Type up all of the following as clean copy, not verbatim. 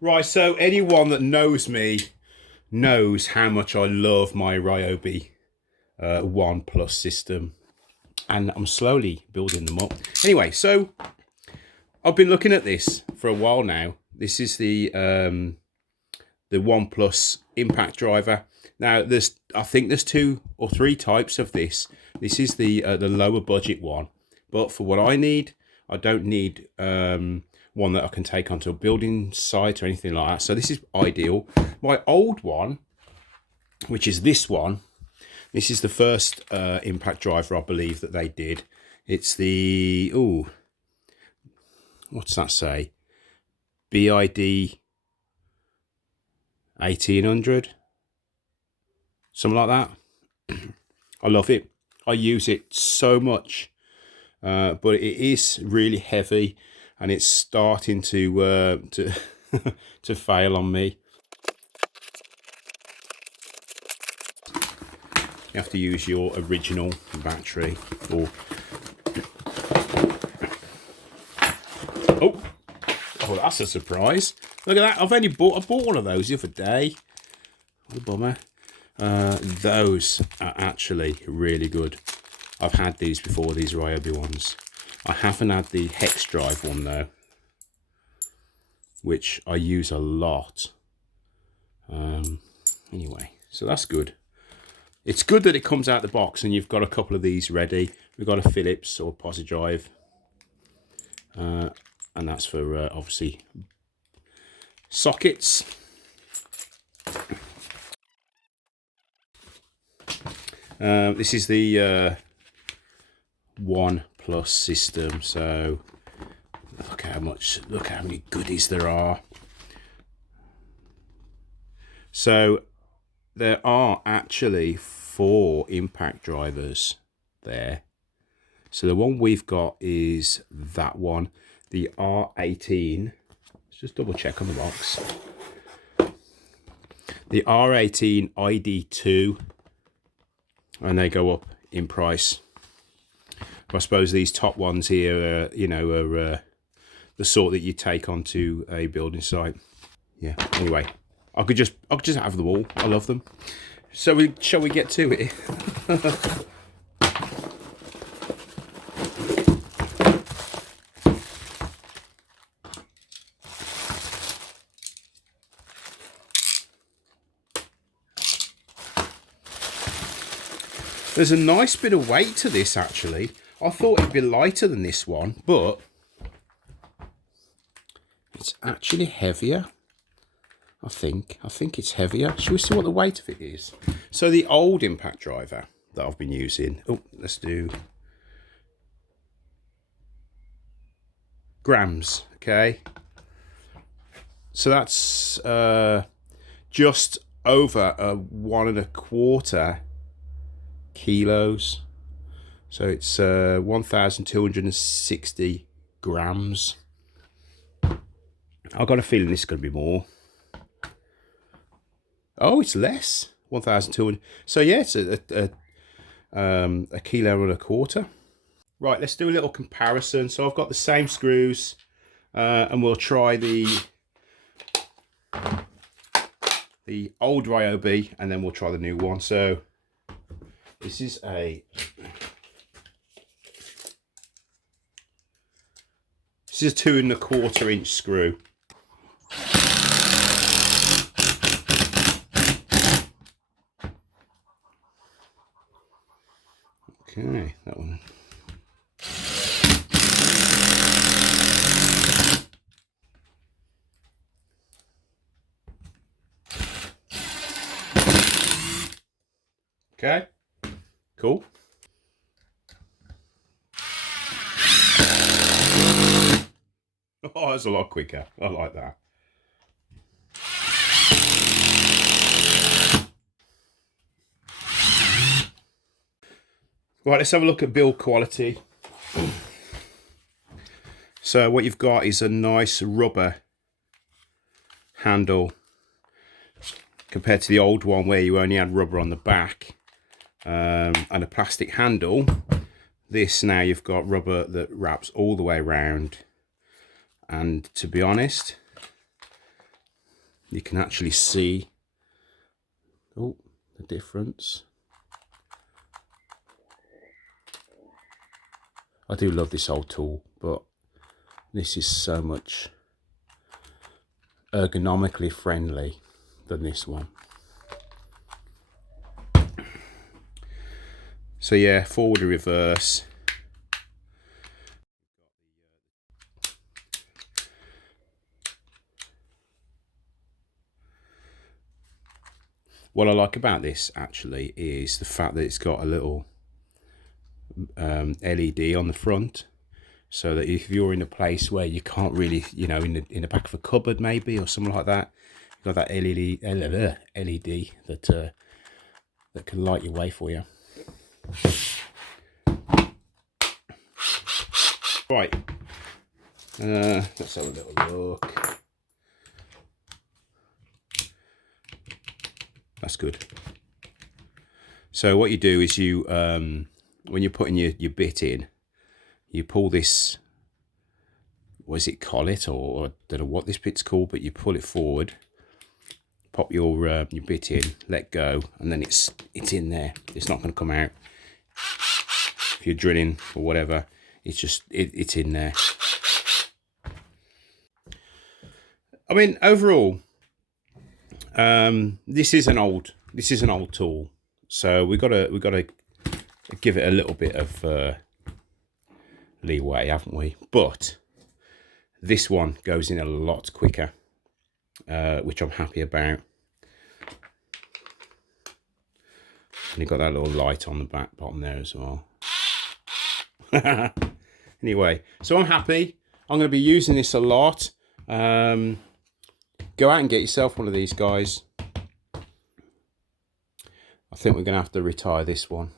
Right, so anyone that knows me knows how much I love my Ryobi One Plus system, and I'm slowly building them up. Anyway, so I've been looking at this for a while now. This is the One Plus Impact driver. Now, I think there's 2 or 3 types of this. This is the lower budget one, but for what I need, I don't need one that I can take onto a building site or anything like that. So this is ideal. My old one, which is this one, this is the first impact driver I believe that they did. It's the, what's that say? BID 1800, something like that. I love it. I use it so much, but it is really heavy, and it's starting to to fail on me. You have to use your original battery. Or oh, that's a surprise! Look at that. I bought one of those the other day. What a bummer. Those are actually really good. I've had these before, these Ryobi ones. I haven't had the hex drive one though, which I use a lot. Anyway, so that's good. It's good that it comes out the box and you've got a couple of these ready. We've got a Philips or Posidrive, and that's for obviously sockets. This is the One Plus system, so look how many goodies there are. So there are actually 4 impact drivers there. So the one we've got is that one, the R18. Let's just double check on the box. The R18ID2, and they go up in price. But I suppose these top ones here, are the sort that you take onto a building site. Yeah. Anyway, I could just have them all. I love them. So shall we get to it? There's a nice bit of weight to this, actually. I thought it'd be lighter than this one, but it's actually heavier. I think it's heavier. Shall we see what the weight of it is? So the old impact driver that I've been using, let's do grams, okay? So that's just over 1.25 kilos. So it's 1,260 grams. I've got a feeling this is going to be more. Oh, it's less. 1,200. So yeah, it's a kilo and a quarter. Right, let's do a little comparison. So I've got the same screws, and we'll try the old Ryobi, and then we'll try the new one. So this is a 2.25 inch screw. Okay, that one. Okay, cool. Oh, that's a lot quicker. I like that. Right, let's have a look at build quality. So what you've got is a nice rubber handle compared to the old one where you only had rubber on the back and a plastic handle. This now you've got rubber that wraps all the way around, and to be honest, you can actually see the difference. I do love this old tool, but this is so much ergonomically friendly than this one. So yeah, forward and reverse. What I like about this actually is the fact that it's got a little LED on the front, so that if you're in a place where you can't really, you know, in the back of a cupboard maybe or something like that, you've got that LED that can light your way for you. Right, let's have a little look. That's good. So what you do is you, when you're putting your bit in, you pull this, what is it, collet, or I don't know what this bit's called, but you pull it forward, pop your bit in, let go, and then it's in there. It's not going to come out. If you're drilling or whatever, it's just it's in there. I mean, overall, this is an old tool, so we gotta give it a little bit of leeway, haven't we? But this one goes in a lot quicker, which I'm happy about. And you've got that little light on the back bottom there as well. Anyway, so I'm happy. I'm going to be using this a lot. Go out and get yourself one of these guys. I think we're going to have to retire this one.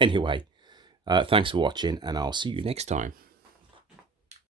Anyway, thanks for watching, and I'll see you next time.